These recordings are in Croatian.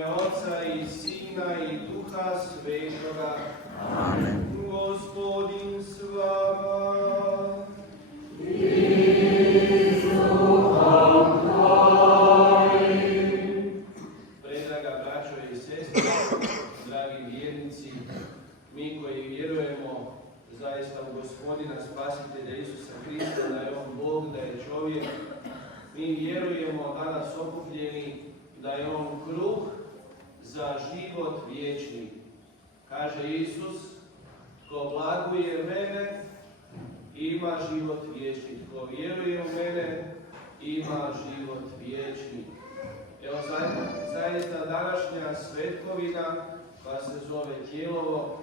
ime Oca i Sina i Duha Svetoga. Amen. Gospodin s vama. Predraga braćo i sestre, dragi vjernici, mi koji vjerujemo zaista u Gospodina Spasitelja Isusa Hrista, da je On Bog, da je čovjek, mi vjerujemo danas okupljeni da je On kruh za život vječni. Kaže Isus, tko blaguje mene, ima život vječni. Tko vjeruje u mene, ima život vječni. Evo zaista današnja svetkovina, koja se zove Tijelovo,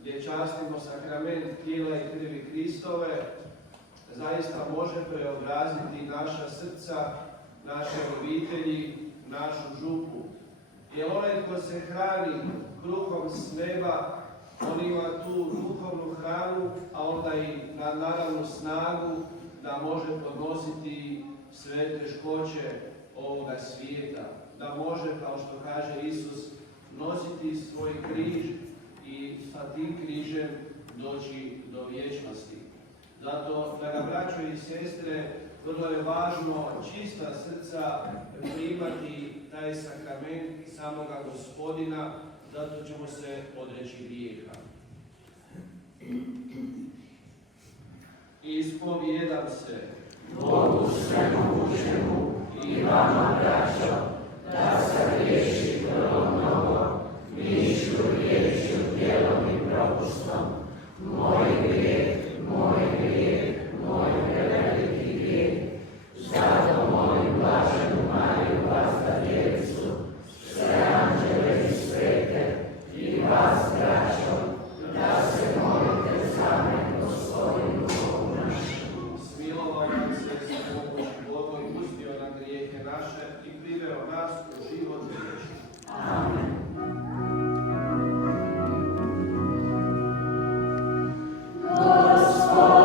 gdje častimo sakrament tijela i krvi Hristove, zaista može preobraziti naša srca, naše obitelji, našu župu. Jer onaj ko se hrani kruhom s neba, on ima tu duhovnu hranu, a onda i naravnu snagu da može podnositi sve teškoće ovoga svijeta. Da može, kao što kaže Isus, nositi svoj križ i sa tim križem doći do vječnosti. Zato, draga braćo i sestre, vrlo je važno čista srca primati taj sakrament samoga Gospodina, zato ćemo se odreći grijeha. Ispovijedam se Bogu svemogućemu i vama, braćo, da se griješi vrlo mnogo, mišlju, riječju, djelom i propustom. Moj grijeh, moj veliki grijeh. Zato molim blaženu Mariju, Vlastodjevicu, sve anđele i svete i vas, braćo, da se molite za me, Gospodinu Bogu našemu. smilovao nam se sa pomoći Bogu i pustio na grijehe naše i priveo nas u život vječni. Amen. Gospod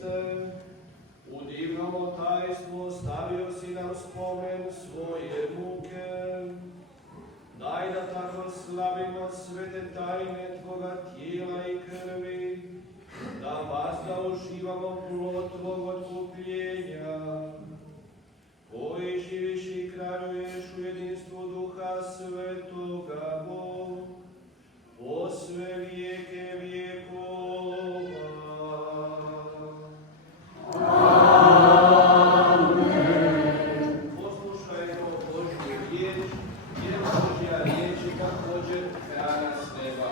Hriste, u divnom tajstvu stavio si nam spomen svoje muke. Daj da tako slavimo svete tajne Tvoga tijela i krvi, da vazda uživamo plod Tvog otkupljenja, koji živiš i kraljuješ u jedinstvu Duha Svetoga Bog, po sve vijeke vijekova. Amen. Poslušajmo Božju riječ, jer Božja riječ je također hrana s neba.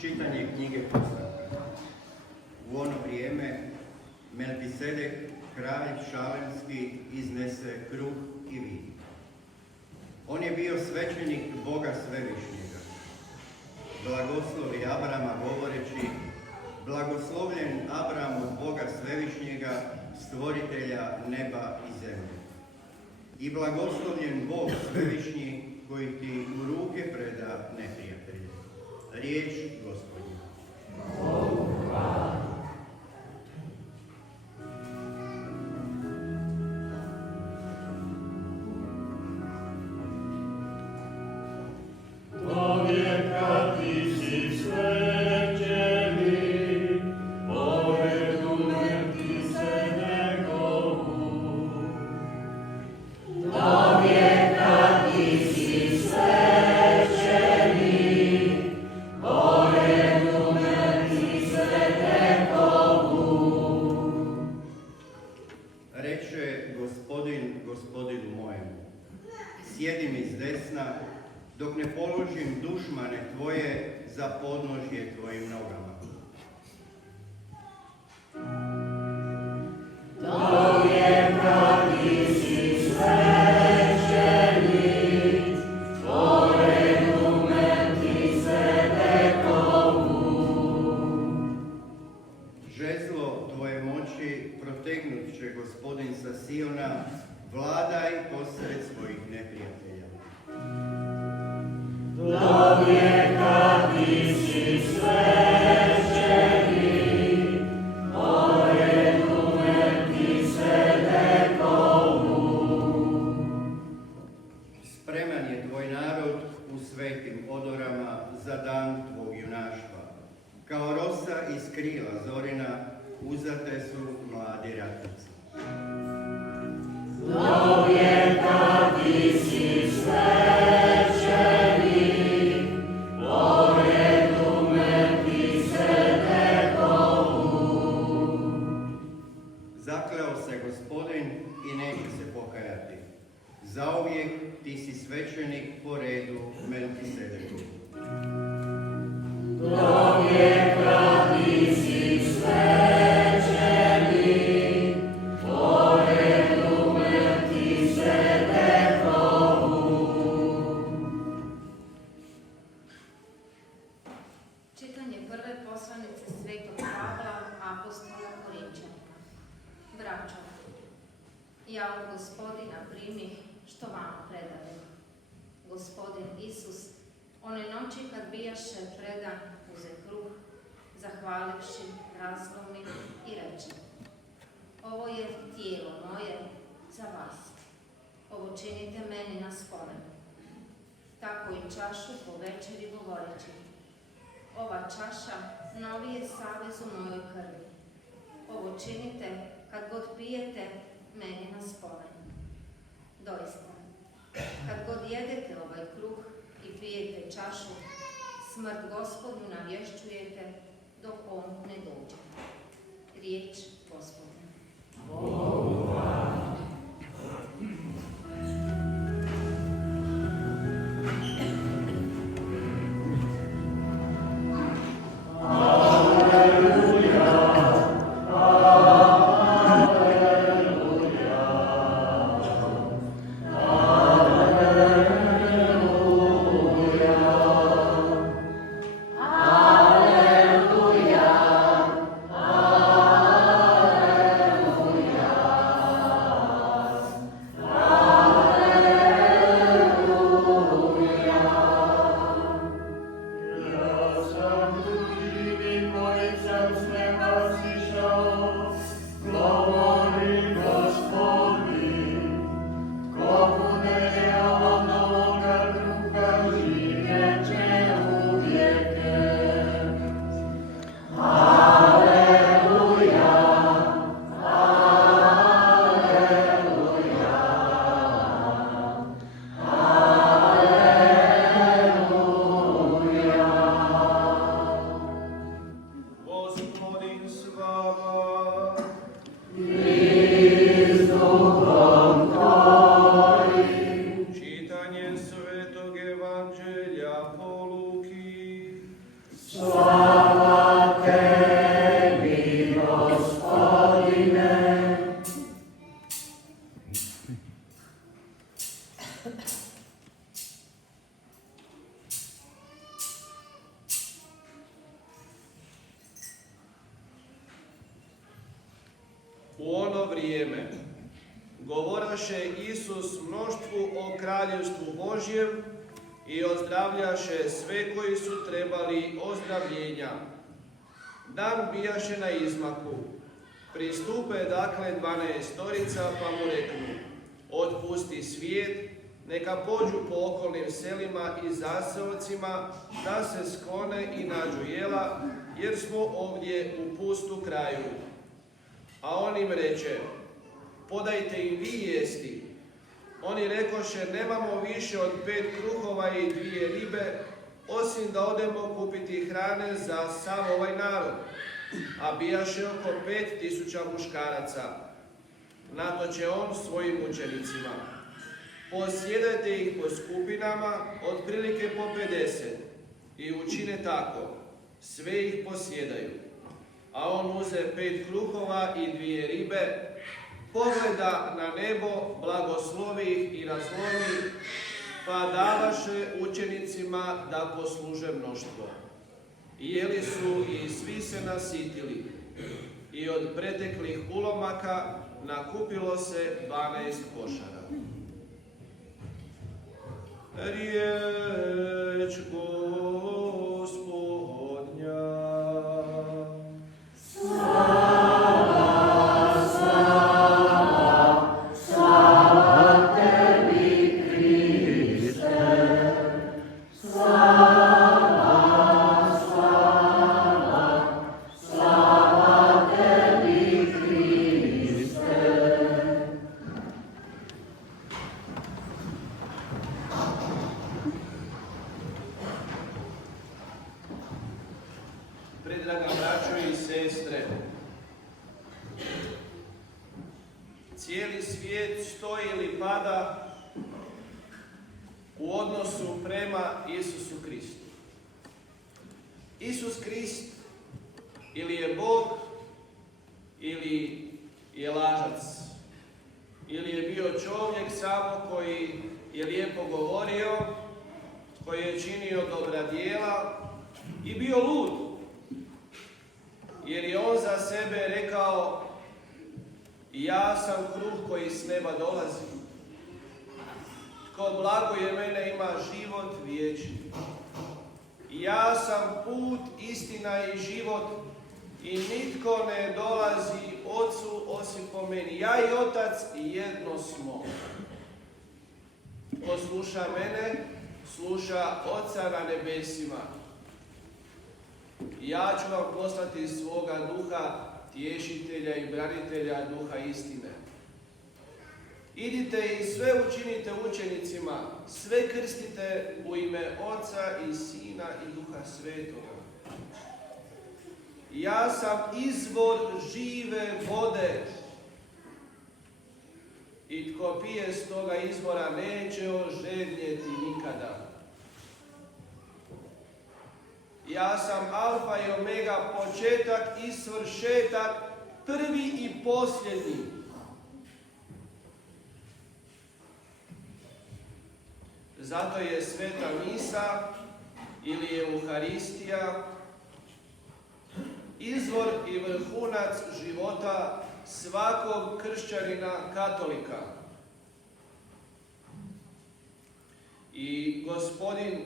Čitanje knjige Postanka. U ono vrijeme Melkisedek, kralj Šalemski, iznese kruh i vino. On je bio svećenik Boga Svevišnjega. Blagoslovi Abrama govoreći: blagoslovljen Abram od Boga Svevišnjega, stvoritelja neba i zemlje. I blagoslovljen Bog Svevišnji, koji ti u ruke preda neprijatelje. Riječ Gospodnja. Gospodinu mojemu, sjedi mi s desna, dok ne položim dušmane tvoje za podnožje tvojim nogama. To je kad ti si svećenik, poredu Melkisedekovu. Žezlo tvoje moći protegnut će Gospodin sa Siona, vladaj posred svojih neprijatelja. Do vijeka ti si svećenik, po redu Melkisedekovu. Spreman je tvoj narod u svetim odorama za dan tvog junaštva. Kao rosa iz krila zorina uzate su mladi ratnici. Do vijeka ti si svećenik, po redu Melkisedekovu. Zakleo se Gospodin i neće se pokajati. Zauvijek ti si svećenik po redu Melkisedekovu. Do vijeka ti si svećenik, po redu Melkisedekovu. Čitanje prve poslanice Svetog Pavla, apostola Korinčanima. Braćo, ja od Gospodina primih što vama predajem. Gospodin Isus, one noći kad bijaše predan, uze kruh, zahvalivši, razlomi i reče: ovo je tijelo moje za vas. Ovo činite meni na spomen. Tako i čašu po večeri govoreći: ova čaša novi je savez u mojoj krvi. Ovo činite kad god pijete meni na spomen. Doista, kad god jedete ovaj kruh i pijete čašu, smrt Gospodnju navješćujete dok on ne dođe. Riječ Gospodnja. Alleluja. govoraše Isus mnoštvu o kraljevstvu Božjem i ozdravljaše sve koji su trebali ozdravljenja. Dan bijaše na izmaku. Pristupe dakle 12 pa mu reknu: otpusti svijet, neka pođu po okolnim selima i zaseocima, da se sklone i nađu jela, jer smo ovdje u pustu kraju. A on im reče: podajte im vi jesti. Oni rekoše: nemamo više od 5 kruhova i 2 ribe, osim da odemo kupiti hrane za sav ovaj narod. A bijaše oko 5000 muškaraca. Natoče on svojim učenicima: posjedajte ih po skupinama, otprilike po 50, i učine tako, sve ih posjedaju. A on uze 5 kruhova i 2 ribe, pogleda na nebo, blagoslovi ih i razlomi, pa davaše učenicima da posluže mnoštvo. I jeli su i svi se nasitili, i od preteklih ulomaka nakupilo se 12 košara. Riječ Gospodnja. Predraga braćo i sestre, cijeli svijet stoji ili pada u odnosu prema Isusu Kristu. Isus Krist ili je Bog ili je lažac, ili je bio čovjek samo koji je lijepo govorio, koji je činio dobra djela i bio lud. Jer je on za sebe rekao: ja sam kruh koji s neba dolazi. Tko blaguje mene ima život vječni. Ja sam put, istina i život i nitko ne dolazi Ocu osim po meni. Ja i Otac jedno smo. Ko sluša mene, sluša Oca na nebesima. Ja ću vam poslati svoga duha, tješitelja i branitelja duha istine. Idite i sve učinite učenicima, sve krstite u ime Oca i Sina i Duha Svetoga. Ja sam izvor žive vode i tko pije s toga izvora neće ožednjeti nikada. Ja sam alfa i omega, početak i svršetak, prvi i posljednji. Zato je sveta misa ili Euharistija izvor i vrhunac života svakog kršćanina katolika. I Gospodin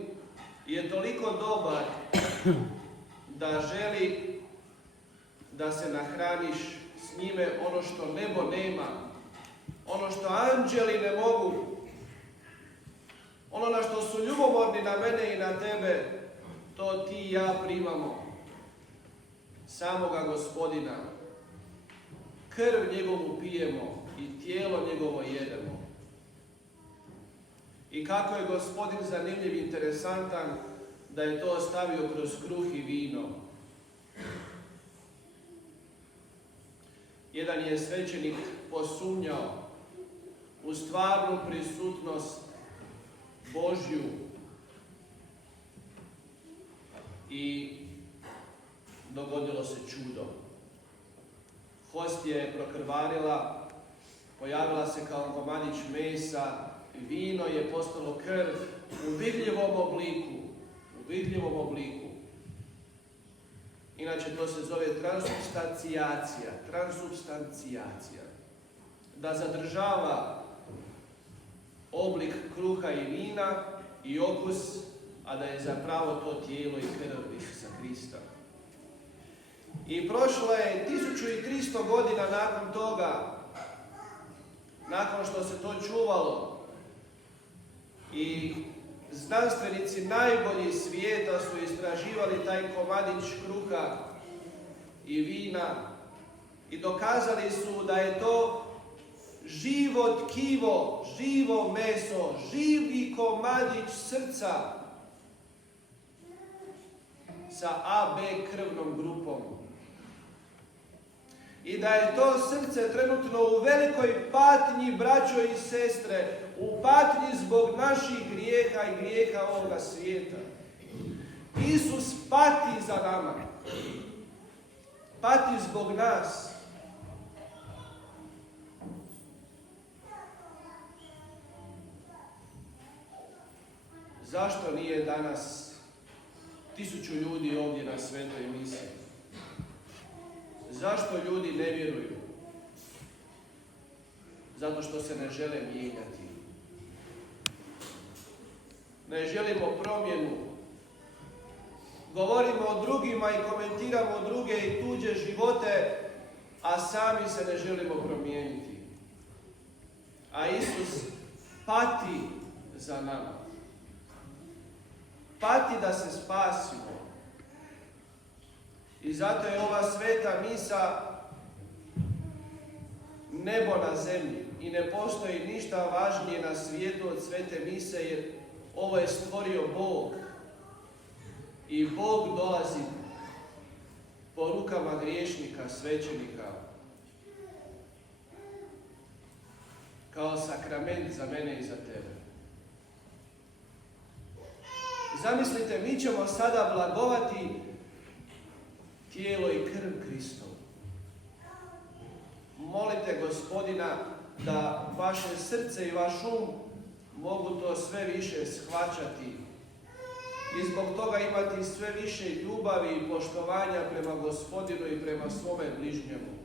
je toliko dobar da želi da se nahraniš s njime ono što nebo nema, ono što anđeli ne mogu, ono na što su ljubomorni na mene i na tebe, to ti i ja primamo. Samoga Gospodina, krv njegovu pijemo i tijelo njegovo jedemo. I kako je Gospodin zanimljiv i interesantan da je to ostavio kroz kruh i vino. Jedan je svećenik posumnjao u stvarnu prisutnost Božju i dogodilo se čudo. Hostija je prokrvarila, pojavila se kao komadić mesa, vino je postalo krv u vidljivom obliku. Inače to se zove transubstancijacija. Da zadržava oblik kruha i vina i okus, a da je zapravo to tijelo i krv Isusa Krista. I prošlo je 1300 godina nakon toga, nakon što se to čuvalo, i znanstvenici najbolji svijeta su istraživali taj komadić kruha i vina i dokazali su da je to živo tkivo, živo meso, živi komadić srca sa AB krvnom grupom. I da je to srce trenutno u velikoj patnji, braćo i sestre, u patnji zbog naših grijeha i grijeha ovoga svijeta. Isus pati za nama. Pati zbog nas. Zašto nije danas 1000 ljudi ovdje na svetoj misiji? Zašto ljudi ne vjeruju? Zato što se ne žele mijenjati. Ne želimo promjenu. Govorimo o drugima i komentiramo druge i tuđe živote, a sami se ne želimo promijeniti. A Isus pati za nama. Pati da se spasimo. I zato je ova sveta misa nebo na zemlji. I ne postoji ništa važnije na svijetu od svete mise, jer ovo je stvorio Bog. I Bog dolazi po rukama griješnika, svećenika, kao sakrament za mene i za tebe. Zamislite, mi ćemo sada blagovati tijelo i krv Kristovu. Molite Gospodina da vaše srce i vaš um mogu to sve više shvaćati i zbog toga imati sve više ljubavi i poštovanja prema Gospodinu i prema svome bližnjemu.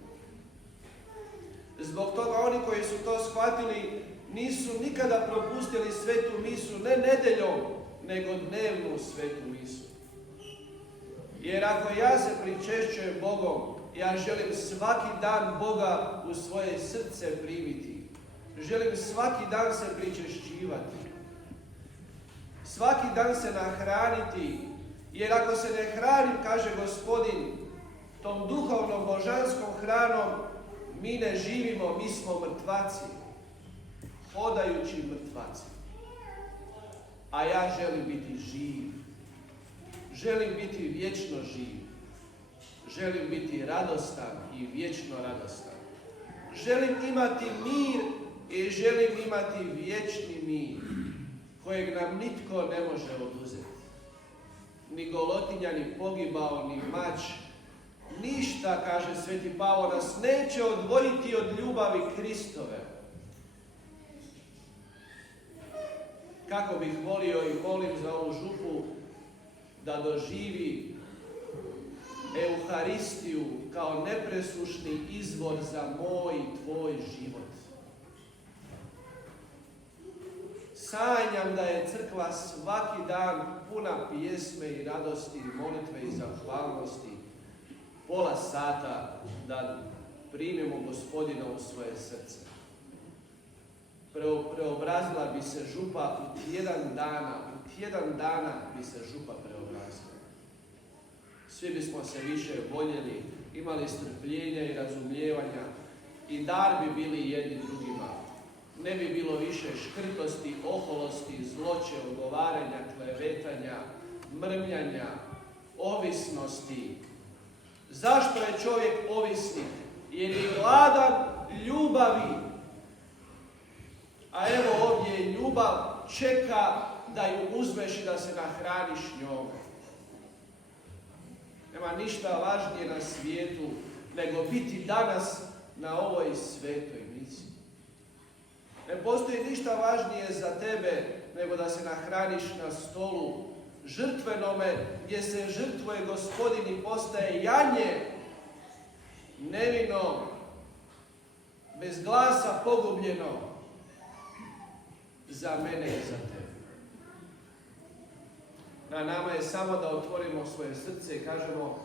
Zbog toga oni koji su to shvatili nisu nikada propustili svetu misu, ne nedeljom, nego dnevnu svetu misu. Jer ako ja se pričešćujem Bogom, ja želim svaki dan Boga u svoje srce primiti. Želim svaki dan se pričešćivati. Svaki dan se nahraniti. Jer ako se ne hranim, kaže Gospodin, tom duhovnom božanskom hranom, mi ne živimo, mi smo mrtvaci. Hodajući mrtvaci. A ja želim biti živ. Želim biti vječno živ. Želim biti radostan i vječno radostan. Želim imati mir i želim imati vječni mir, kojeg nam nitko ne može oduzeti. Ni golotinja, ni pogibao, ni mač. Ništa, kaže sveti Pavao, nas neće odvojiti od ljubavi Kristove. Kako bih volio i molim za ovu župu da doživi Euharistiju kao nepresušni izvor za moj i tvoj život. Sanjam da je crkva svaki dan puna pjesme i radosti, i molitve i zahvalnosti. Pola sata da primimo Gospodina u svoje srce. Preobrazila bi se župa u tjedan dana bi se župa preobrazila. Svi bismo se više voljeli, imali strpljenja i razumijevanja i dar bi bili jedni drugima. Ne bi bilo više škrtosti, oholosti, zloće, ogovaranja, klevetanja, mrmljanja, ovisnosti. Zašto je čovjek ovisnik? Jer je gladan ljubavi. A evo ovdje ljubav čeka da ju uzmeš i da se nahraniš njom. Nema ništa važnije na svijetu nego biti danas na ovoj svetoj misi. Ne postoji ništa važnije za tebe nego da se nahraniš na stolu žrtvenome gdje se žrtvuje Gospodin i postaje janje, nevino, bez glasa pogubljeno. za mene i za tebe. Na nama je samo da otvorimo svoje srce i kažemo: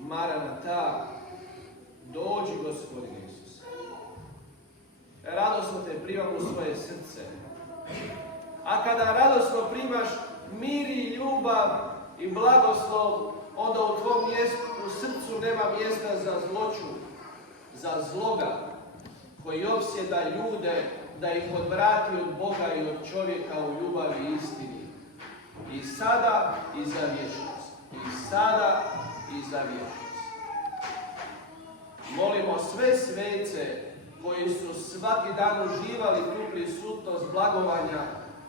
Maranata, dođi Gospodine Isuse. Radosno te primam u svoje srce. A kada radosno primaš mir i ljubav i blagoslov, onda u tvom u srcu nema mjesta za zloću, za zloga koji opsjeda ljude da ih odvrati od Boga i od čovjeka u ljubavi i istini. I sada i za vječnost. I sada i za vječnost. Molimo sve svece koji su svaki dan uživali tu prisutnost blagovanja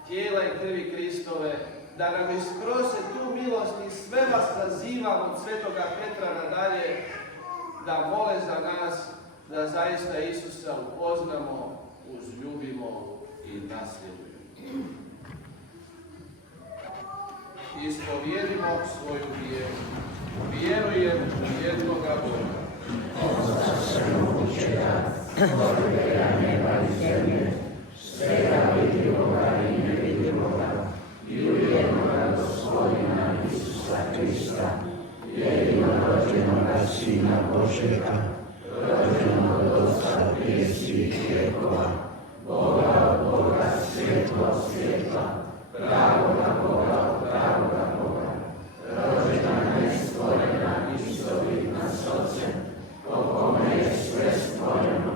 tijela i krvi Kristove, da nam isprose tu milost i sve vas nazivam od svetoga Petra nadalje, da mole za nas, da zaista Isusa upoznamo, uzljubimo i nasljedujemo. Ispovjedimo svoju vjeru. Vjerujem u jednoga Boga. Otca svemogućega, stvoritelja neba i zemlje, svega vidljivoga i nevidljivoga, i u jednoga Gospodina Isusa Krista, jedinog rođenoga Sina Božjega, rođenog od Otca prije svih vjekova, Boga od Boga, svjetlo od svjetla, pravoga Boga od pravoga Boga, rođena nestvorena, istovjetna s Otcem, po kome je sve stvoreno,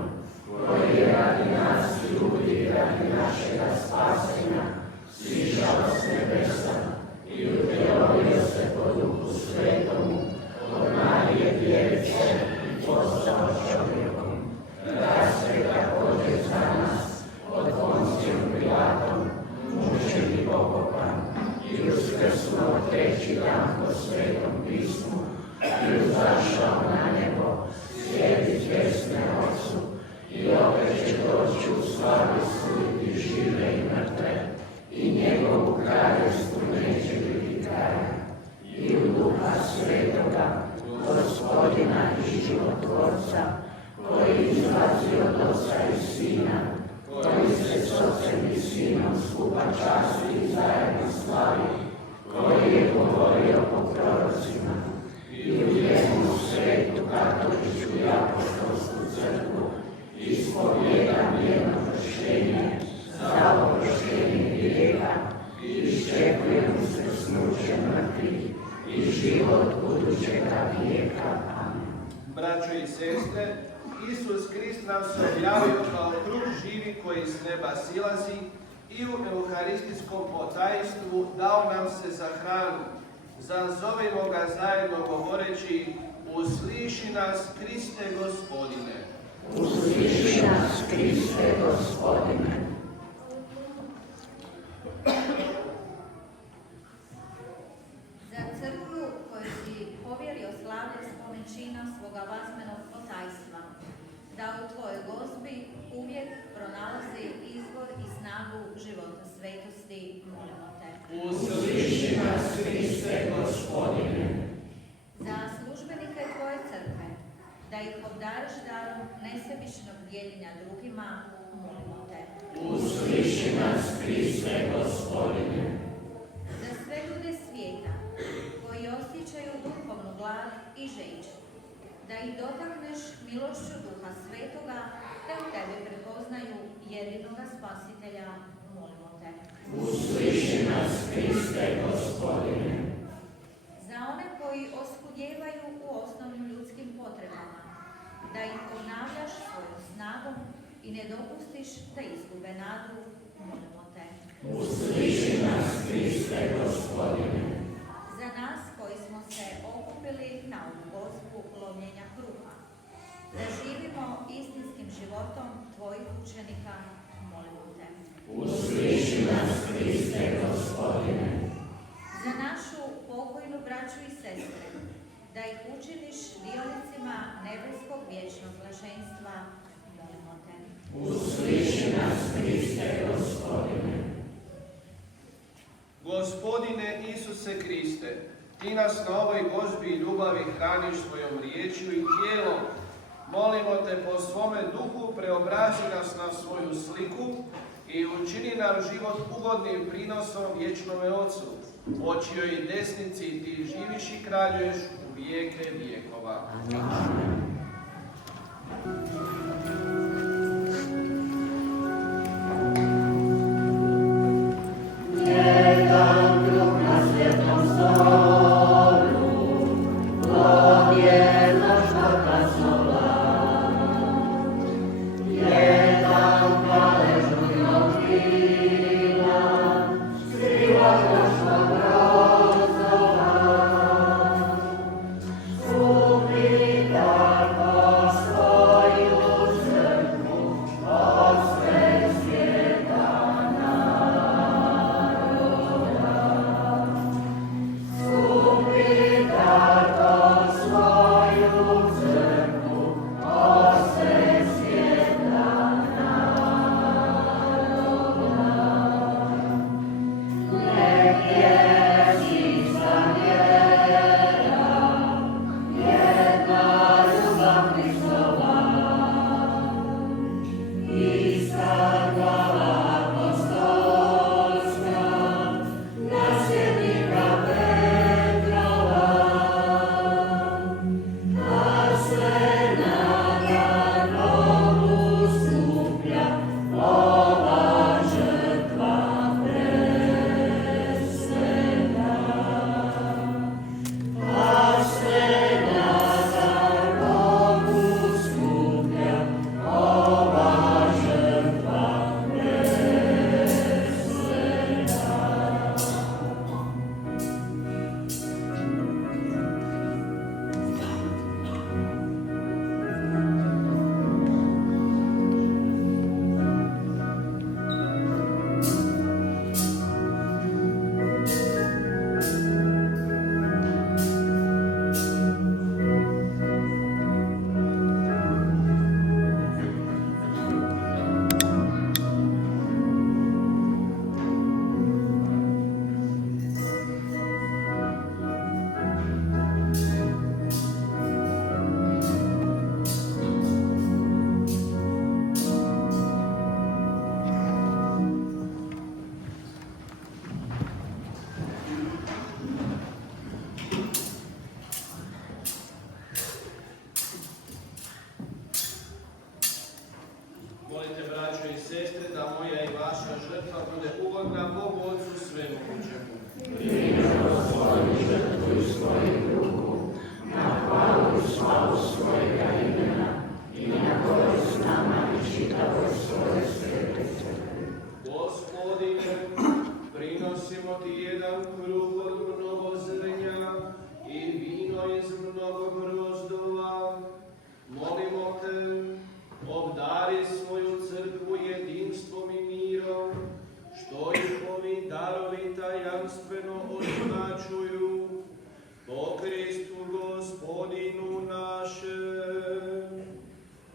koji je radi nas ljudi i radi našega spasenja sišao s nebesa i utjelovio se po Duhu Svetomu od Marije Djevice i postao čovjekom, raste također za nas od Poncijom Pilatom, mučen i pokopan i uskrsnuo treći dan po Svetom pismu i uzašao na nebo, sjedi desne Otcu i opet će doći u slavi suditi žive i mrtve, i njegovu kraljevstvu neće biti kraja. I u Duha Svetoga, Gospodina i Životvorca, koji izlazi od Otca i Sina, koji se s Otcem i Sinom skupa časti i zajedno slavi, koji je govorio po prorocima, i u jednu svetu katoličku i apostolsku crkvu ispovijedam jedno krštenje za oproštenje grijeha i iščekujem uskrsnuće mrtvih i život budućega vijeka. Amen. Braćo i sestre, Isus Krist nam se objavio kao kruh živi koji s neba silazi i u euharistijskom potajstvu dao nam se za hranu. Zazovimo ga zajedno govoreći: Usliši nas, Kriste Gospodine. Usliši nas, Kriste Gospodine. Za crkvu koju si povjerio slavlje spomenčina svoga vazmenog potajstva, da u tvojoj gozbi uvijek pronalazi izvor i snagu životne svetosti, molimo te. Usliši nas, Kriste Gospodine. Za službenike tvoje crkve, da ih obdariš darom nesebičnog dijeljenja drugima, molimo te. Usliši nas, Kriste Gospodine. Za sve ljude svijeta, koji osjećaju duhovnu glad i žeđ, da ih dotakneš milošću Duha Svetoga, te u tebe prepoznaju jedinoga Spasitelja, molimo te. Usliši nas, Kriste Gospodine. Za one koji oskudijevaju u osnovnim ljudskim potrebama, da ih obnavljaš svojom snagom i ne dopustiš da izgube nadu, molimo te. Usliši nas, Kriste Gospodine. Za nas koji smo se okupili na ovu gozbu lomljenja kruha, da živimo istinskim životom tvojih učenika, molimo te. Usliši nas, Kriste Gospodine. Za našu pokojnu braću i sestre, da ih učiniš dionicima nebeskog vječnog blaženstva, molimo te. Usliši nas, Kriste Gospodine. Gospodine Isuse Kriste, ti nas na ovoj gozbi i ljubavi hraniš svojom riječju i tijelom. Molimo te po svome duhu preobrazi nas na svoju sliku i i učini nam život ugodnim prinosom vječnome Otcu, po čijoj desnici ti živiš i kraljuješ u vijeke vijekova. Amen. Molite, braćo i sestre, da moja i vaša žrtva bude ugodna Bogu Otcu svemogućemu. Primi, Gospodi, žrtvu iz svojih ruku, na hvalu i slavu svojega imena i na korist nama i čitavoj svoje svete crkve. Gospodine, prinosimo ti jedan kruh od mnogo zrnja i vino iz mnogo grozdova. Molimo te, obdari svoju crkvu jedinstvom i mirom, što ih ovi darovi tajanstveno označuju, po Kristu Gospodinu našem.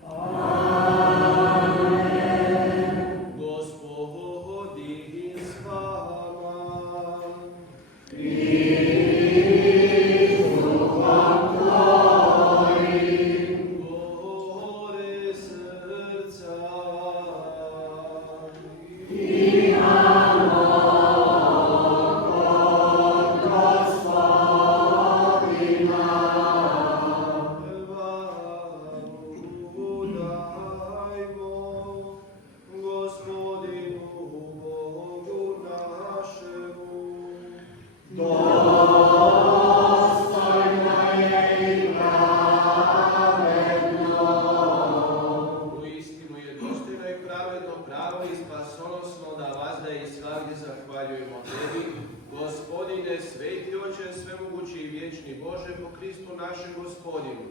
Amen. Gospodin s vama. Gospodine, sveti Oče, svemogući i vječni Bože, po Kristu našem Gospodinu.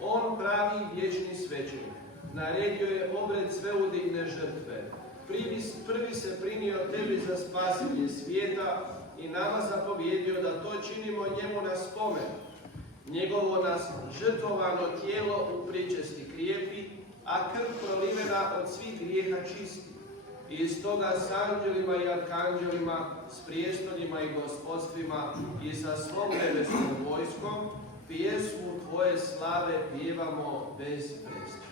On pravi vječni svećenik. Naredio je obred sveudivne žrtve. Prvi se primio tebi za spasenje svijeta i nama zapovjedio da to činimo njemu na spomen. Njegovo nas žrtvovano tijelo u pričesti krijepi, a krv prolivena od svih grijeha čisti. I stoga s anđelima i arkanđelima, s prijestoljima i gospodstvima i sa svom nebeskom vojskom, pjesmu tvoje slave pjevamo bez prestanka.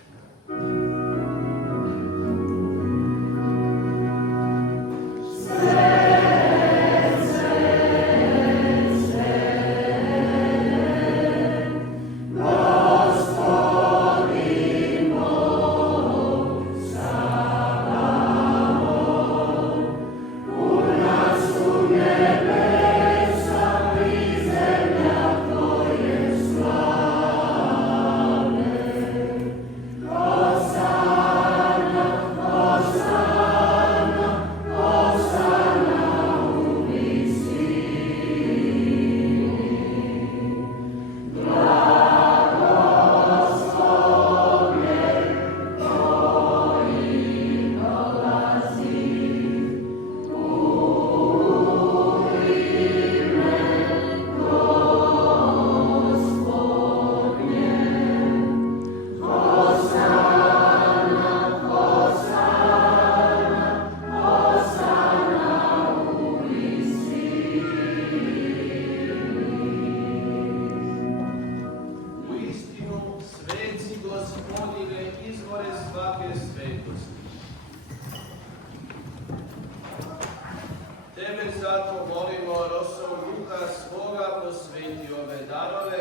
darove,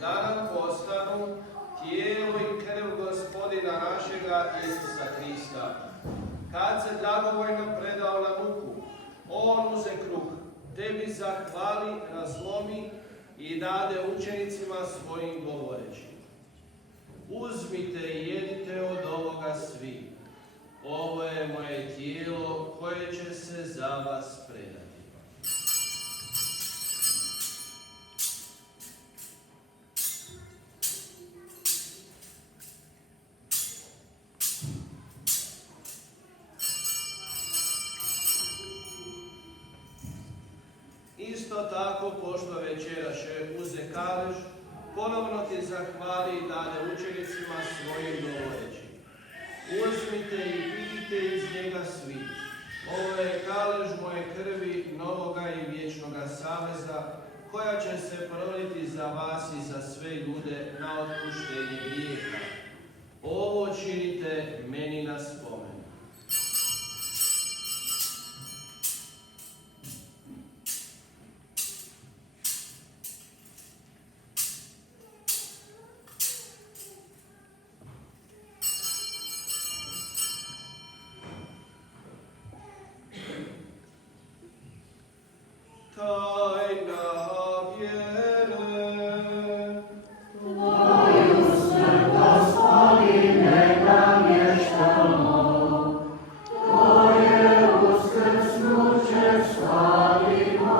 da nam postanu tijelo i krv Gospodina našega Isusa Krista. Kad se dragovoljno predao na muku, on uze kruh, tebi zahvali, razlomi i dade učenicima svojim govoreći: uzmite i jedite od ovoga svi. Ovo je moje tijelo koje će se za vas predati. Isto tako, pošto večeraše, uze kalež, ponovno ti zahvali i dade učenicima svojim govoreći: uzmite i pijte iz njega svi. Ovo je kalež moje krvi, novoga i vječnoga saveza, koja će se proliti za vas i za sve ljude na otpuštenje grijeha. Ovo činite meni na spomen. Tajna vjere. Tvoju smrt, Gospodine, namještamo, Tvoje uskrsnuće slavimo,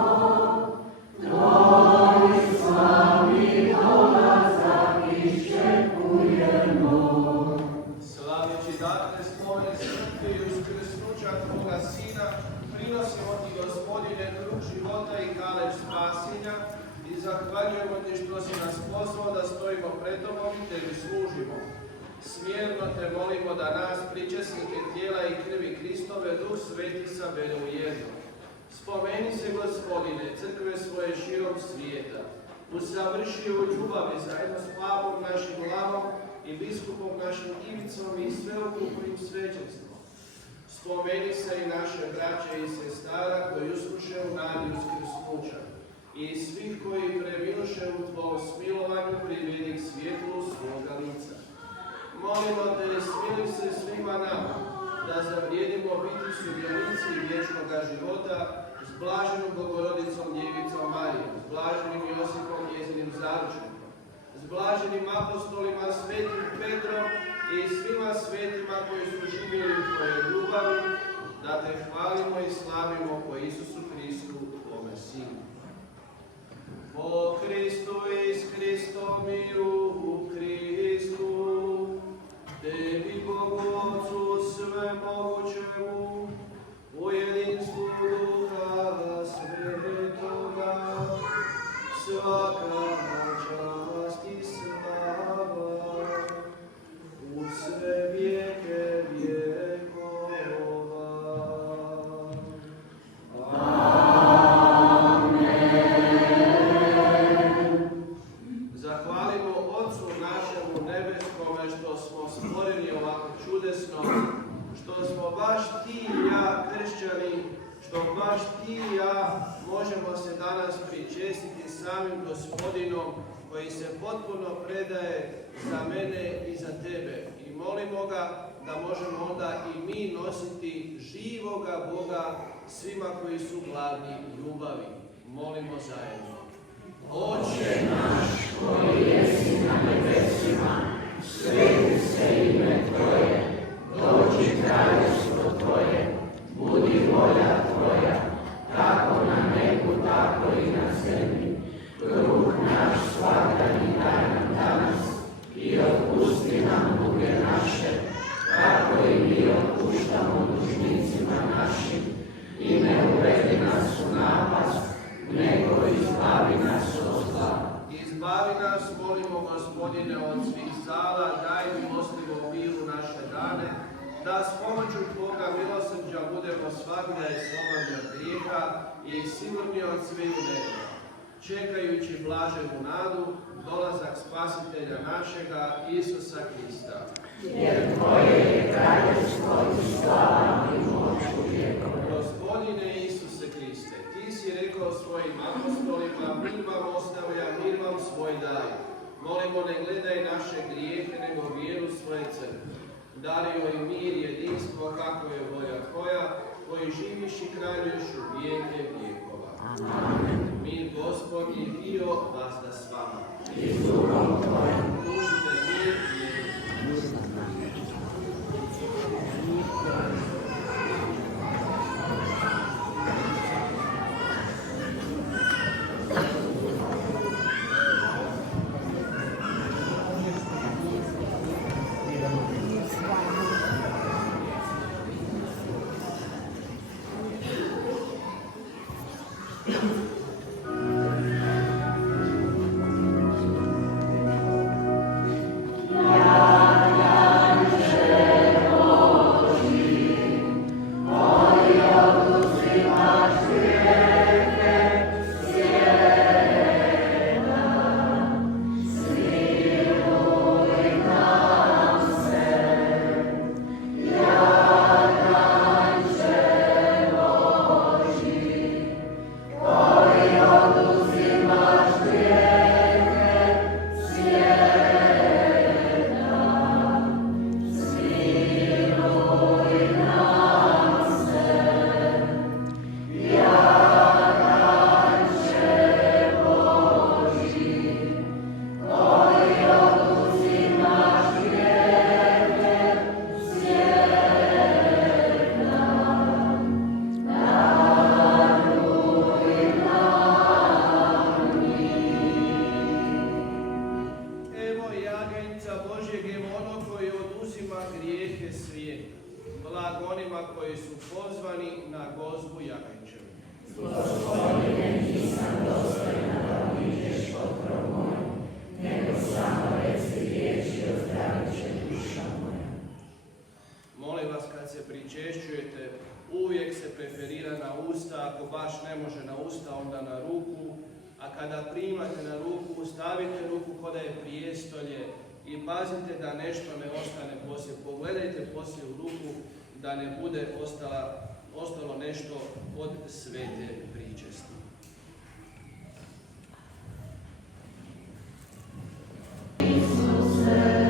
Tvoj slavni dolazak iščekujemo. Slaveći dakle spomen smrti i uskrsnuća Tvoga Sina, prinosimo ti, Gospodine, kruh života i kalež spasenja i zahvaljujemo ti što si nas pozvao da stojimo pred tobom i tebi služimo. Smjerno te molimo da nas, pričasnike tijela i krvi Kristove, Duh Sveti sabere u jedno. Spomeni se, Gospodine, crkve svoje širom svijeta. Usavrši u ljubavi zajedno s Papom našim Lavom i biskupom našim Ivicom i sveukupnim svećenstvom. Spomeni se i naše braće i sestara koji uskuše u nadi uskrsnuća i svih koji preminuše u Tvom smilovanju privedi k svjetlu svoga lica. Molimo te, smili se svima nama, da zavrijedimo biti sudionici vječnoga života s blaženom Bogorodicom Djevicom Marijom, s blaženim Josipom njezinim zaručnikom, s blaženim apostolima svetim Petrom i svima svetima koji su živjeli u Tvojoj ljubavi, da te hvalimo i slavimo po Isusu Hristu, Tvome Sinu. Po Hristu i s Hristom i u Hristu, tebi Bogu Otcu svemogućemu, u jedinstvu Duha Svetoga, svaka čast i slava u sve vijeke vjekova. Zahvalimo Otcu našemu nebeskome što smo stvoreni ovako čudesno, što smo baš ti i ja kršćani, što baš ti i ja možemo se danas pričestiti samim Gospodinom koji se potpuno predaje za mene i za tebe. I molimo ga da možemo onda i mi nositi živoga Boga svima koji su gladni ljubavi. Molimo zajedno. Oče naš koji jesi na nebesima, sveti se ime Tvoje, dođi kraljevstvo Tvoje, budi volja Tvoja, kako na nebu, tako i na zemlji. Kruh naš svakdanji daj nam danas i otpusti nam duge naše, kako i mi otpuštamo dužnicima našim, i ne uvedi nas u napast, nego izbavi nas od zla. Izbavi nas, molimo Gospodine, od svih zala, daj milostivom miru naše dane, da s pomoću Tvoga milosrđa budemo svagdje slobodni od grijeha i sigurni od sviju neba, čekajući blaženu nadu, dolazak Spasitelja našega, Isusa Krista. Jer Tvoje je kraljevstvo i slava i moć u vjekove. Gospodine Isuse Kriste, Ti si rekao svojim apostolima, mir vam ostavljam, mir vam svoj daj. Molimo, ne gledaj naše grijehe, nego vjeru svoje crkve. Dari joj mir i jedinstvo, kako je volja tvoja, koji živiš i kraljuješ u vijeke vijekova. Amen. Mir Gospodnji bio vazda s vama. I s duhom tvojim. Pružite mir i koji su pozvani na gozbu jaganjčevu. Gospodine, nisam dostojna da uđeš pod krov moj, nego samo reci riječi, ozdravit će duša moja. Molim vas, kad se pričešćujete, uvijek se preferira na usta, ako baš ne može na usta, onda na ruku, a kada primate na ruku, stavite ruku kod da je prijestolje i pazite da nešto ne ostane poslije. Pogledajte poslije u ruku da ne bude ostalo nešto od svete pričesti. Amen.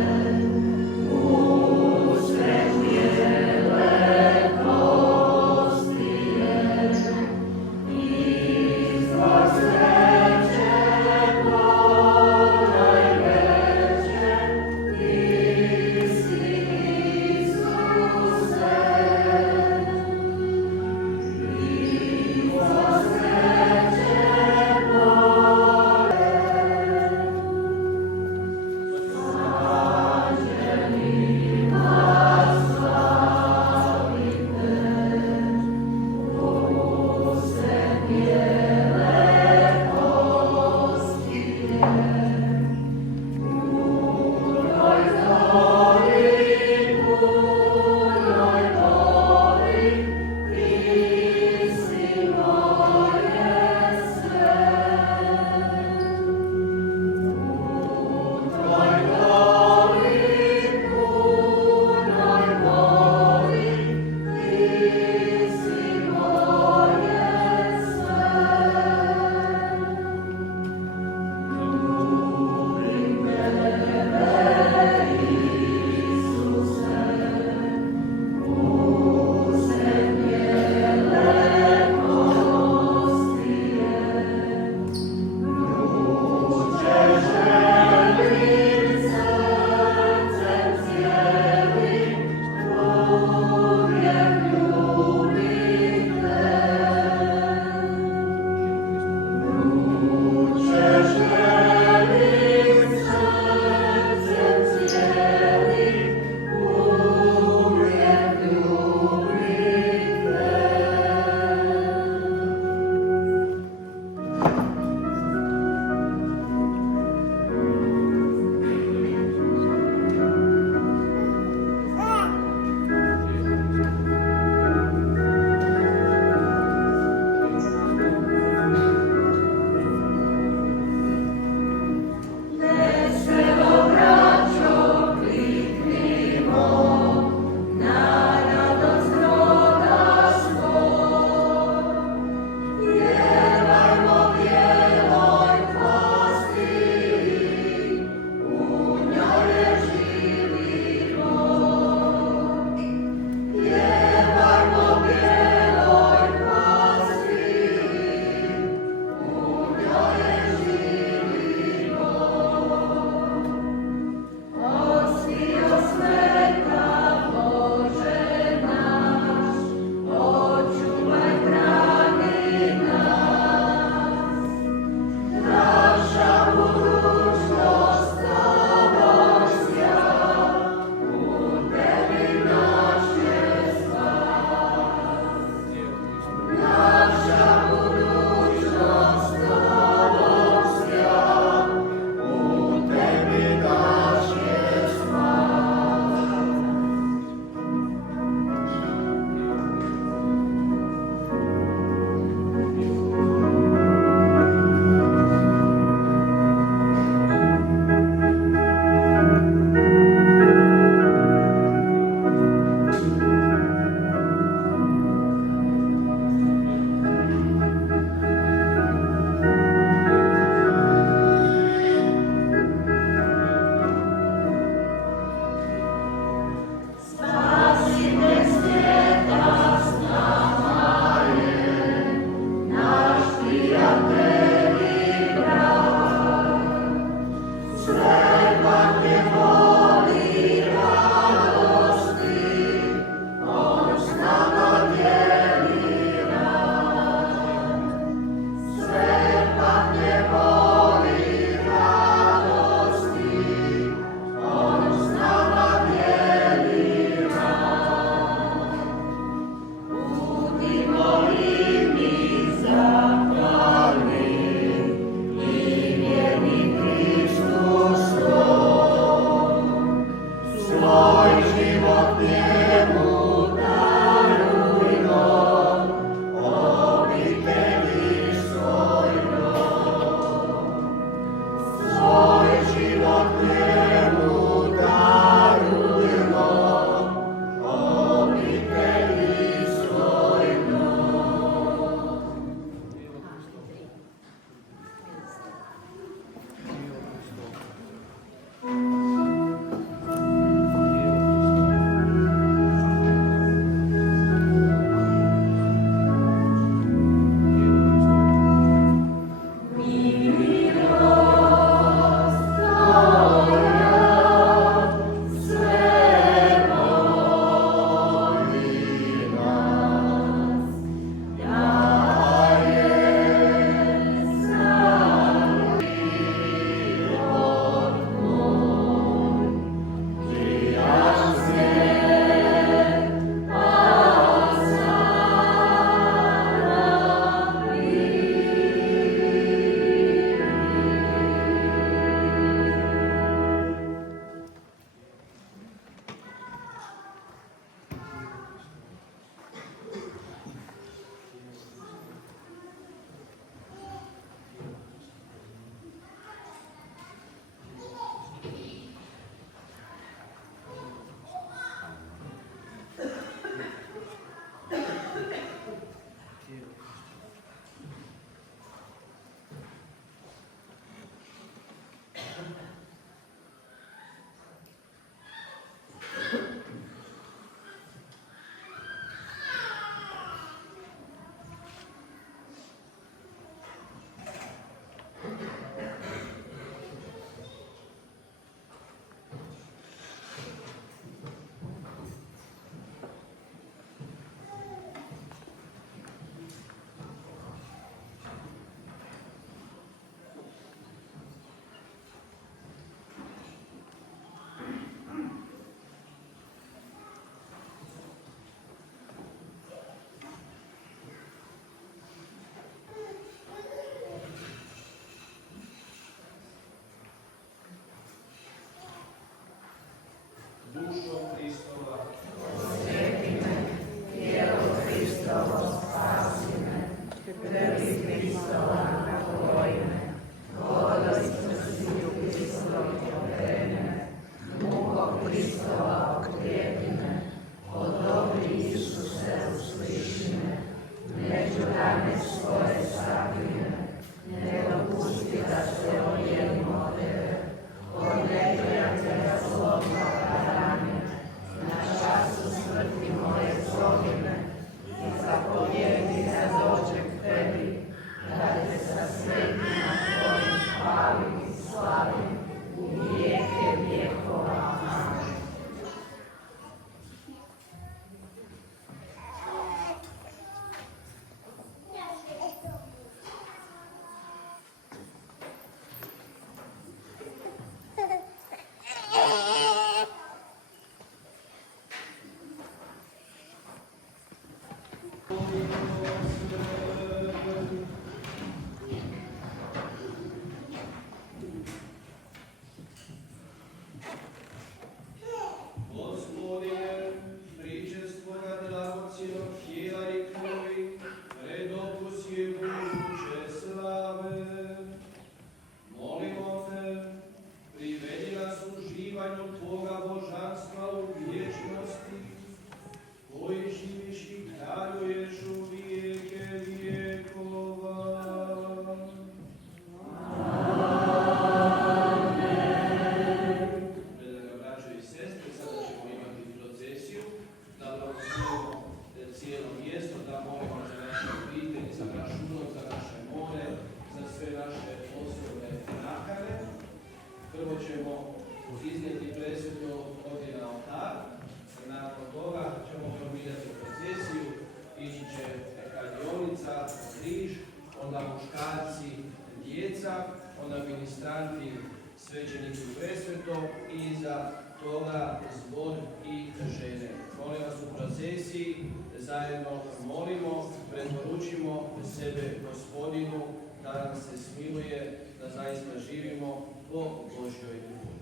onda ministranti, svećenici u presvetom i iza toga zbor i žene. Molim vas u procesiji zajedno molimo, preporučimo sebe Gospodinu da nam se smiluje, da zaista živimo po Božjoj ljubavi.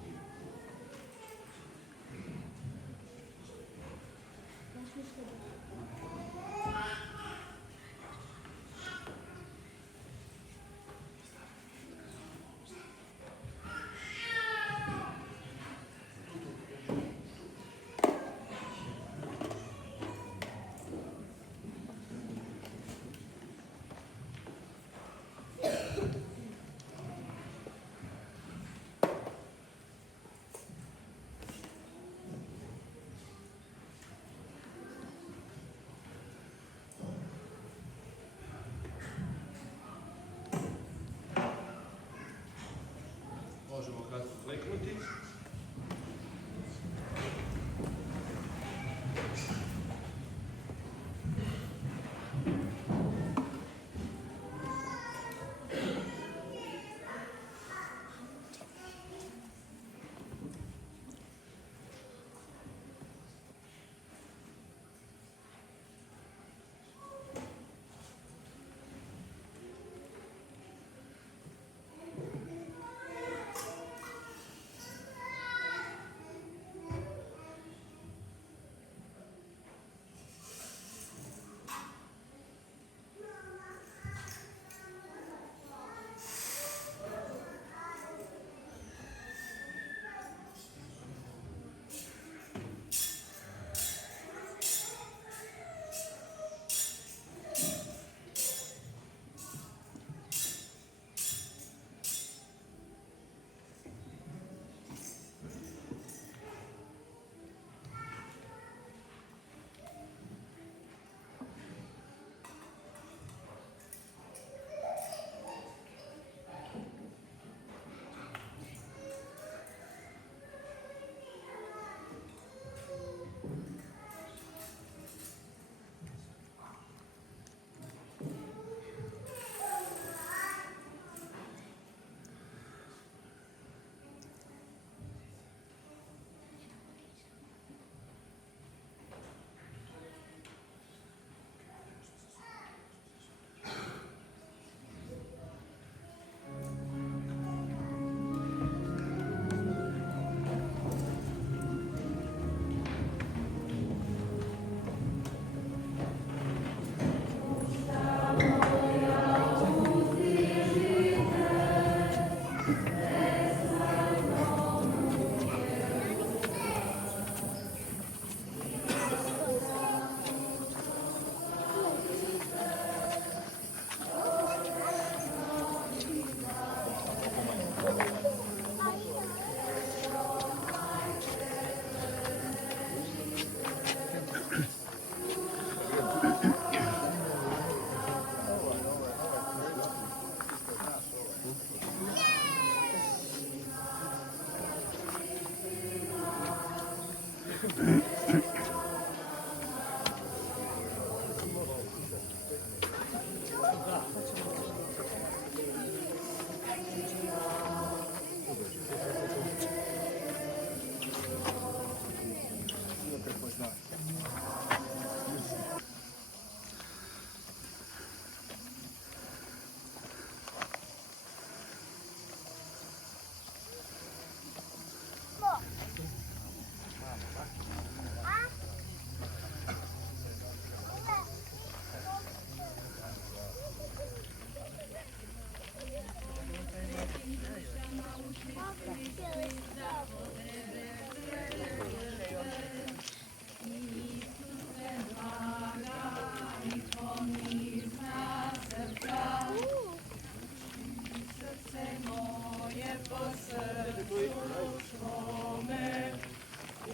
Možemo kratko kleknuti.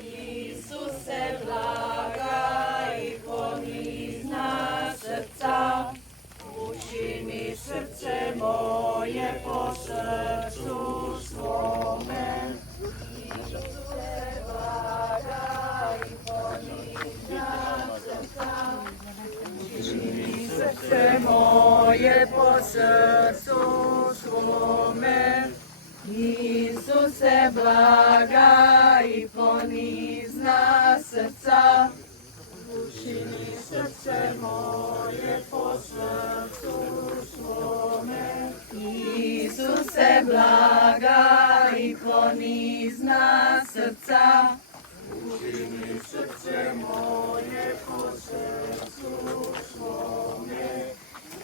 Isuse blaga i ponizna srca, učini srce moje po srcu svome. Isuse blaga i ponizna srca, učini srce moje po srcu svome. Isuse blaga i ponizna srca, učini srce moje po srcu svome. Isuse blaga i ponizna srca, učini srce moje po srcu svome.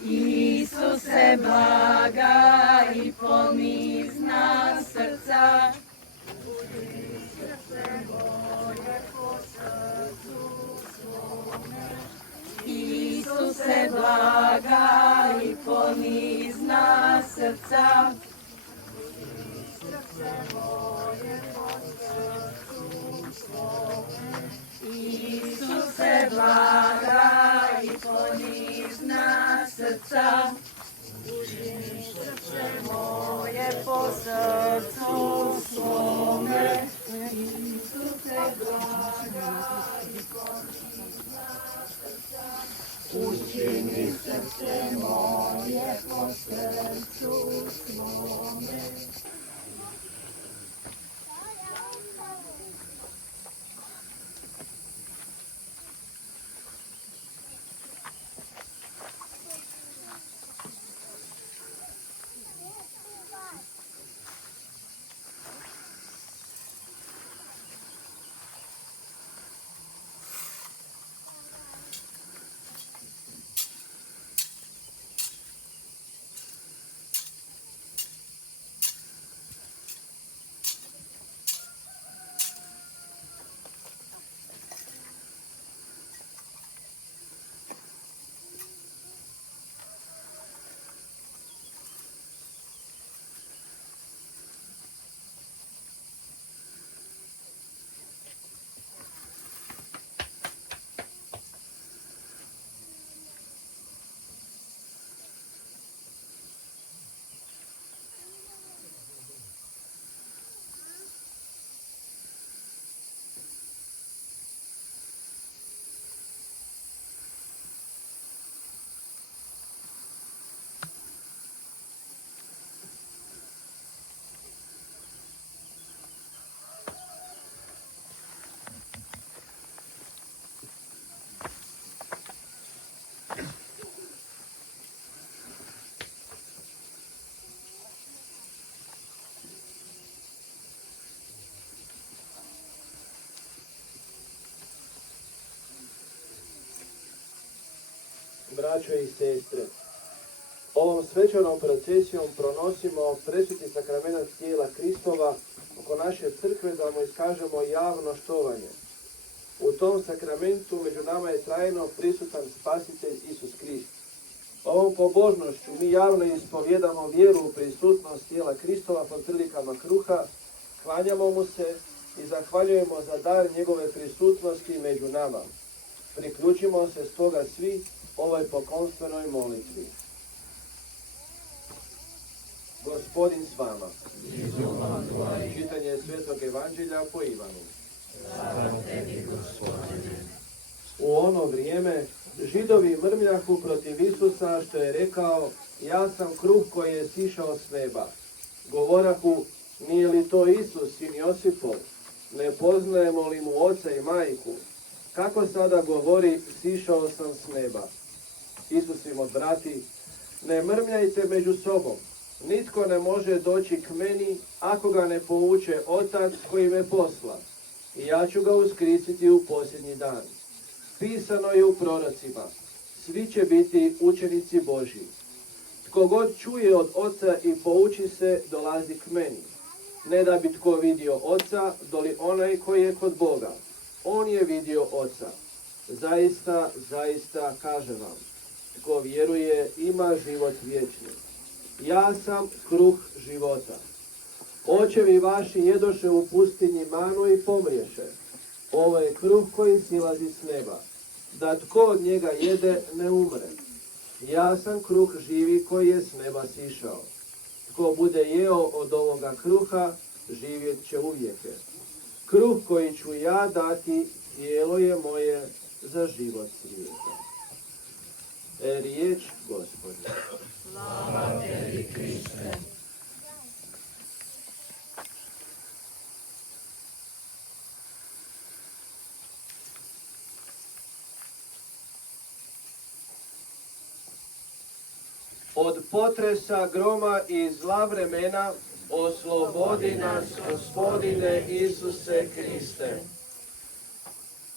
Isuse blaga i ponizna srca, učini srce moje po srcu svome. Isuse blaga i ponizna srca, učini srce moje po srcu svome. Isuse blaga i ponizna srca, učini srce moje po srcu svome. Isuse blaga i ponizna srca, učini srce moje po srcu svome. Braćo i sestre, ovom svečanom procesijom pronosimo presveti sakrament tijela Kristova oko naše crkve da mu iskažemo javno štovanje. U tom sakramentu među nama je trajno prisutan Spasitelj Isus Krist. Ovom pobožnošću mi javno ispovjedamo vjeru u prisutnost tijela Kristova pod prilikama kruha, klanjamo mu se i zahvaljujemo za dar njegove prisutnosti među nama. Priključimo se stoga svi ovoj pokonstvenoj molitvi. Gospodin s vama. Čitanje Svetog Evanđelja po Ivanu. U ono vrijeme Židovi mrmljahu protiv Isusa što je rekao: ja sam kruh koji je sišao s neba. Govorahu: nije li to Isus, sin Josipov? Ne poznajemo li mu oca i majku? Kako sada govori: sišao sam s neba? Isus im odvrati: ne mrmljajte među sobom. Nitko ne može doći k meni ako ga ne povuče Otac koji me posla. I ja ću ga uskrisiti u posljednji dan. Pisano je u prorocima: svi će biti učenici Božji. Tko god čuje od Oca i pouči se, dolazi k meni. Ne da bi tko vidio Oca, doli onaj koji je kod Boga. On je vidio Oca. Zaista, zaista, kažem vam, tko vjeruje ima život vječni. Ja sam kruh života. Očevi vaši jedoše u pustinji manu i pomriješe. Ovo je kruh koji silazi s neba, da tko od njega jede ne umre. Ja sam kruh živi koji je s neba sišao. Tko bude jeo od ovoga kruha, živjet će uvijeke. Kruh koji ću ja dati, tijelo je moje za život svijeta. Riječ Gospodnja. Slava tebi, Kriste. Od potresa, groma i zla vremena oslobodi nas, Gospodine Isuse Kriste.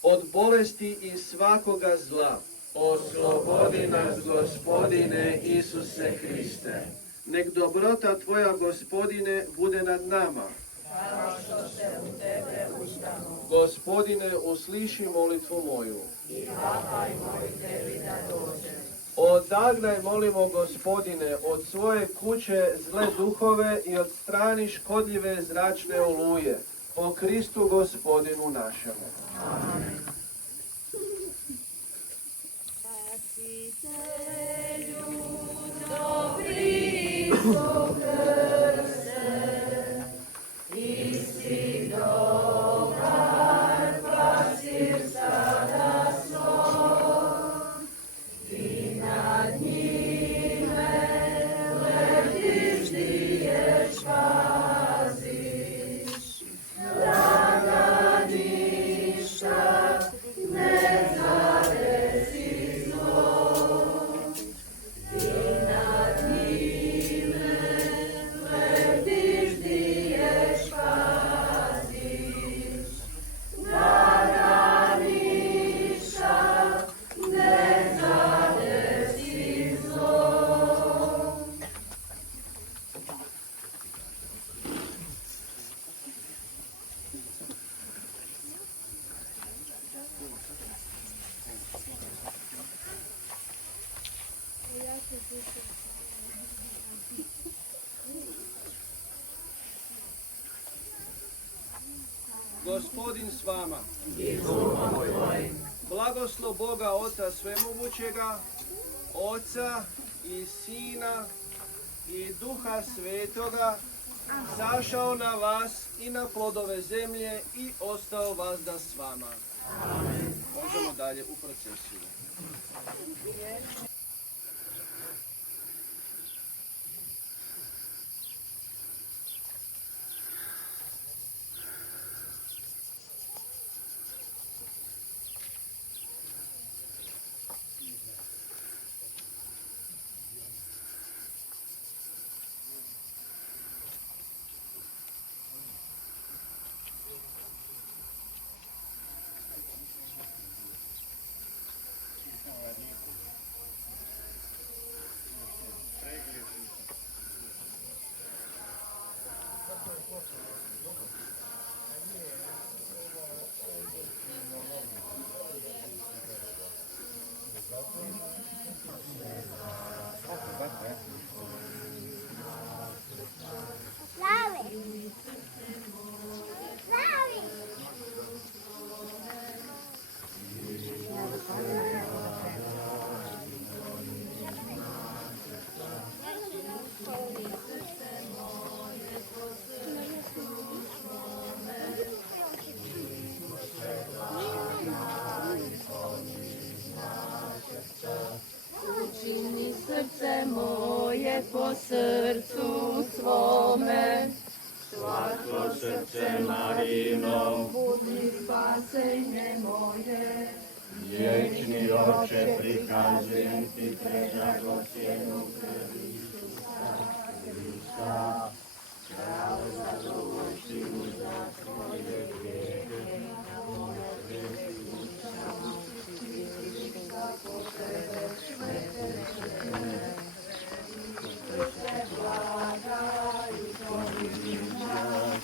Od bolesti i svakoga zla oslobodi nas, Gospodine Isuse Kriste. Nek dobrota Tvoja, Gospodine, bude nad nama. Kao što se u tebe ustanu Gospodine, usliši molitvu moju. i vapaj moj tebi da dođe. Odagnaj, molimo, Gospodine, od svoje kuće zle duhove i odstrani škodljive zračne oluje. Po Kristu Gospodinu našemu. Amen. Spasitelju, dobri Bog krste, isti dobar pastir sada svoj, i nad njime letiš, diješ, paziš, da ga ništa ne zadesi zlo. I nad njime letiš, diješ, paziš, da ga ništa ne zadesi zlo. Gospodin s vama. Blagoslov Boga Oca Svemogućega, Oca i Sina i Duha Svetoga, sašao na vas i na plodove zemlje i ostao vazda s vama. Možemo dalje u procesiju. Učini srce moje po srcu svome, Slatko srce Marino, budi spasenje moje. vječni Oče, prikazujem ti predragocjenu krv Isusa Krista, pravo zadovoljštinu za tvoje grijehe, moje Hristusa, kako tebe svetene, Isuse blaga i pomiljanja,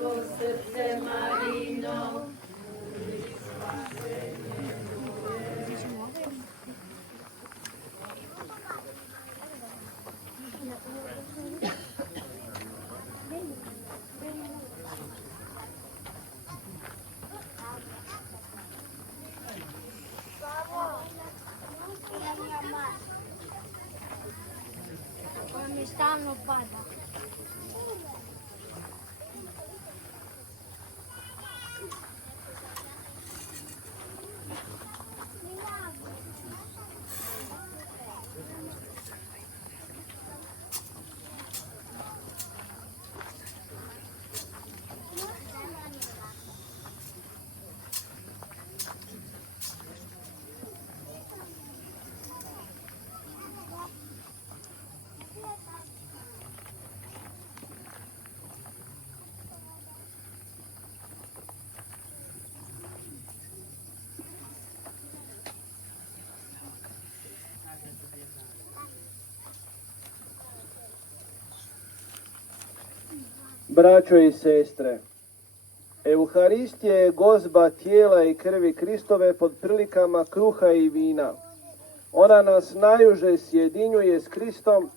Majko srce Marino, Ovo mi stalno pada. Braćo i sestre, Euharistija je gozba tijela i krvi Kristove pod prilikama kruha i vina. Ona nas najuže sjedinjuje s Kristom,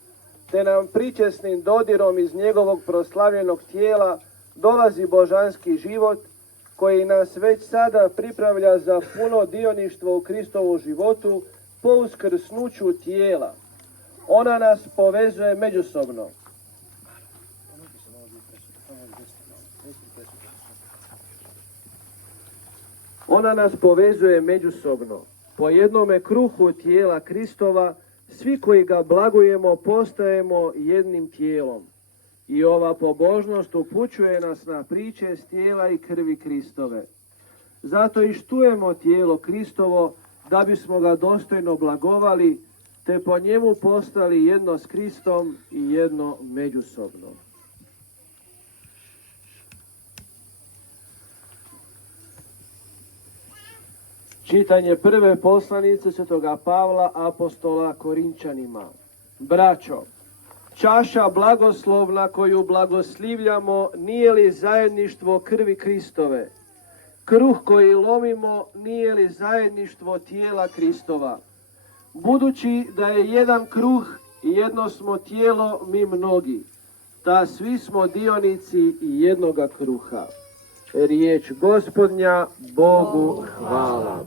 te nam pričesnim dodirom iz njegovog proslavljenog tijela dolazi božanski život, koji nas već sada pripravlja za puno dioništvo u Kristovu životu po uskrsnuću tijela. Ona nas povezuje međusobno. Ona nas povezuje međusobno. Po jednome kruhu tijela Kristova, svi koji ga blagujemo postajemo jednim tijelom. I ova pobožnost upućuje nas na priče s tijela i krvi Kristove. Zato i štujemo tijelo Kristovo, da bismo ga dostojno blagovali, te po njemu postali jedno s Kristom i jedno međusobno. Čitanje prve poslanice svetoga Pavla apostola Korinčanima. Braćo, čaša blagoslovna koju blagoslivljamo nije li zajedništvo krvi Kristove? Kruh koji lomimo nije li zajedništvo tijela Kristova? Budući da je jedan kruh i jedno smo tijelo mi mnogi, ta svi smo dionici jednoga kruha. Riječ Gospodnja, Bogu hvala.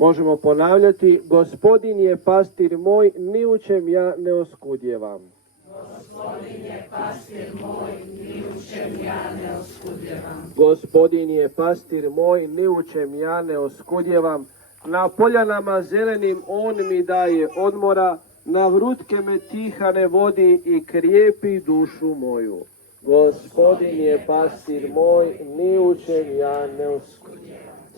Možemo ponavljati, Gospodin je pastir moj, ni u čem ja ne oskudjevam. Gospodin je pastir moj, ni u čem ja ne oskudjevam. Gospodin je pastir moj, ni u čem ja ne oskudjevam. Na poljanama zelenim on mi daje odmora, na vrutke me tiha ne vodi i krijepi dušu moju. Gospodin je pastir moj, ni u čem ja ne oskudjevam.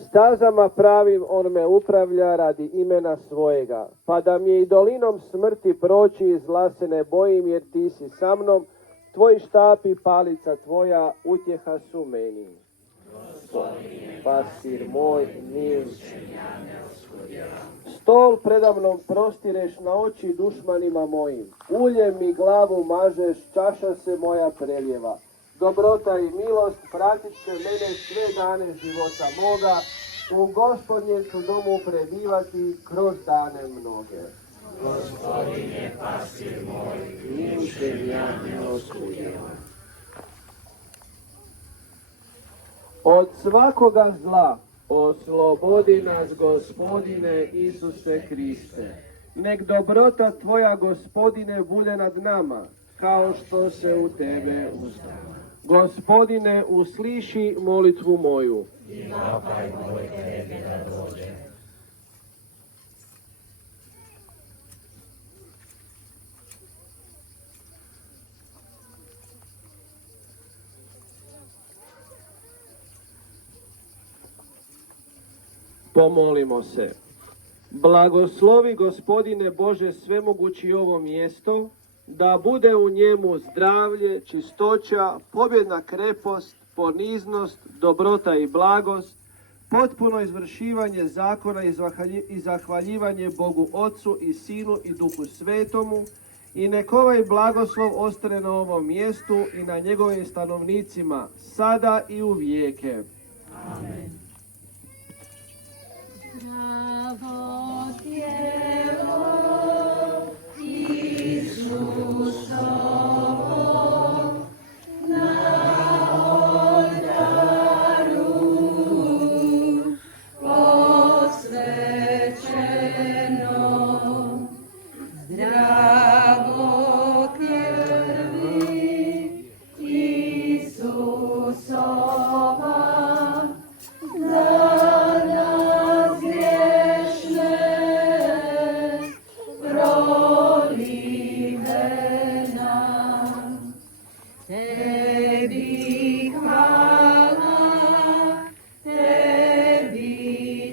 Stazama pravim on me upravlja radi imena svojega, pa da mi je i dolinom smrti proći, zla se ne bojim jer ti si sa mnom, tvoj štap i palica tvoja utjeha su meni. Gospodin je pastir moj, ni u čem ja ne oskudjevam. Stol predamnom prostireš na oči dušmanima mojim, uljem mi glavu mažeš, čaša se moja preljeva. Dobrota i milost pratit će mene sve dane života moga, u Gospodnjem ću domu prebivati kroz dane mnoge. Gospodin je pastir moj, ni u čem ja ne oskudjevam. Od svakoga zla oslobodi nas, Gospodine Isuse Kriste. Nek dobrota Tvoja, Gospodine, bude nad nama, kao što se u Tebe uzdava. Gospodine, usliši molitvu moju. I vapaj moj tebi da dođe. Pomolimo se. Blagoslovi, Gospodine Bože svemogući, ovo mjesto, da bude u njemu zdravlje, čistoća, pobjedna krepost, poniznost, dobrota i blagost, potpuno izvršivanje zakona i zahvaljivanje Bogu Otcu i Sinu i Duhu Svetomu, I nek ovaj blagoslov ostane na ovom mjestu i na njegovim stanovnicima, sada i u vijeke. Zdravo tijelo Isusovo na oltaru posvećeno, zdravo krvi Isusova za nas griješne prolivena. Tebi hvala, tebi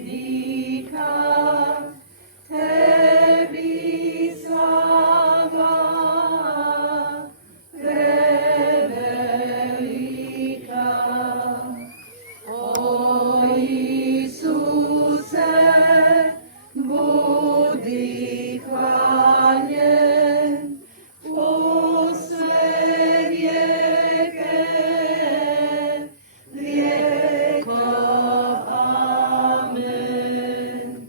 dika, tebi slava prevelika. O Isuse, budi hvaljen u sve vijeke vijekova. Amen.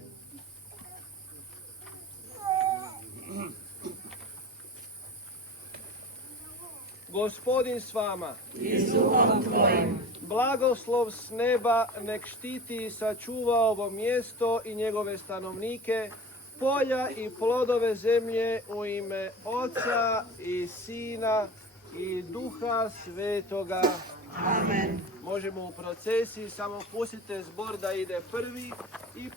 Gospodin s vama. Blagoslov s neba nek štiti i sačuva ovo mjesto i njegove stanovnike, polja i plodove zemlje u ime Oca i Sina i Duha Svetoga. Amen. Možemo u procesiji, samo pustite zbor da ide prvi i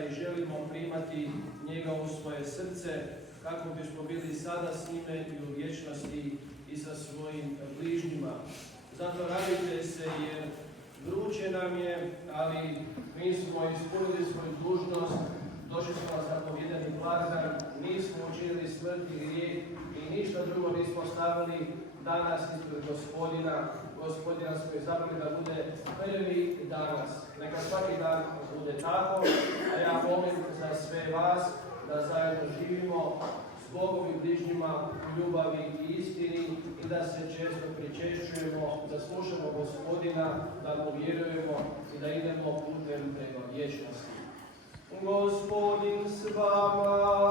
Isusa i želimo primati njega u svoje srce kako bismo bili sada s njime i u vječnosti i sa svojim bližnjima. Zato radite se jer vruće nam je, ali mi smo ispunili svoju dužnost, došli smo na zapovjedani blagdan, nismo učinili smrt i grijeh i ništa drugo nismo stavili danas ispred Gospodina smo izabrali da bude prvi danas. Neka svaki dan bude tako, a ja molim za sve vas da zajedno živimo s Bogom i bližnjima u ljubavi i istini i da se često pričešćujemo, da slušamo Gospodina, da mu vjerujemo i da idemo putem prema vječnosti. Gospodin s vama.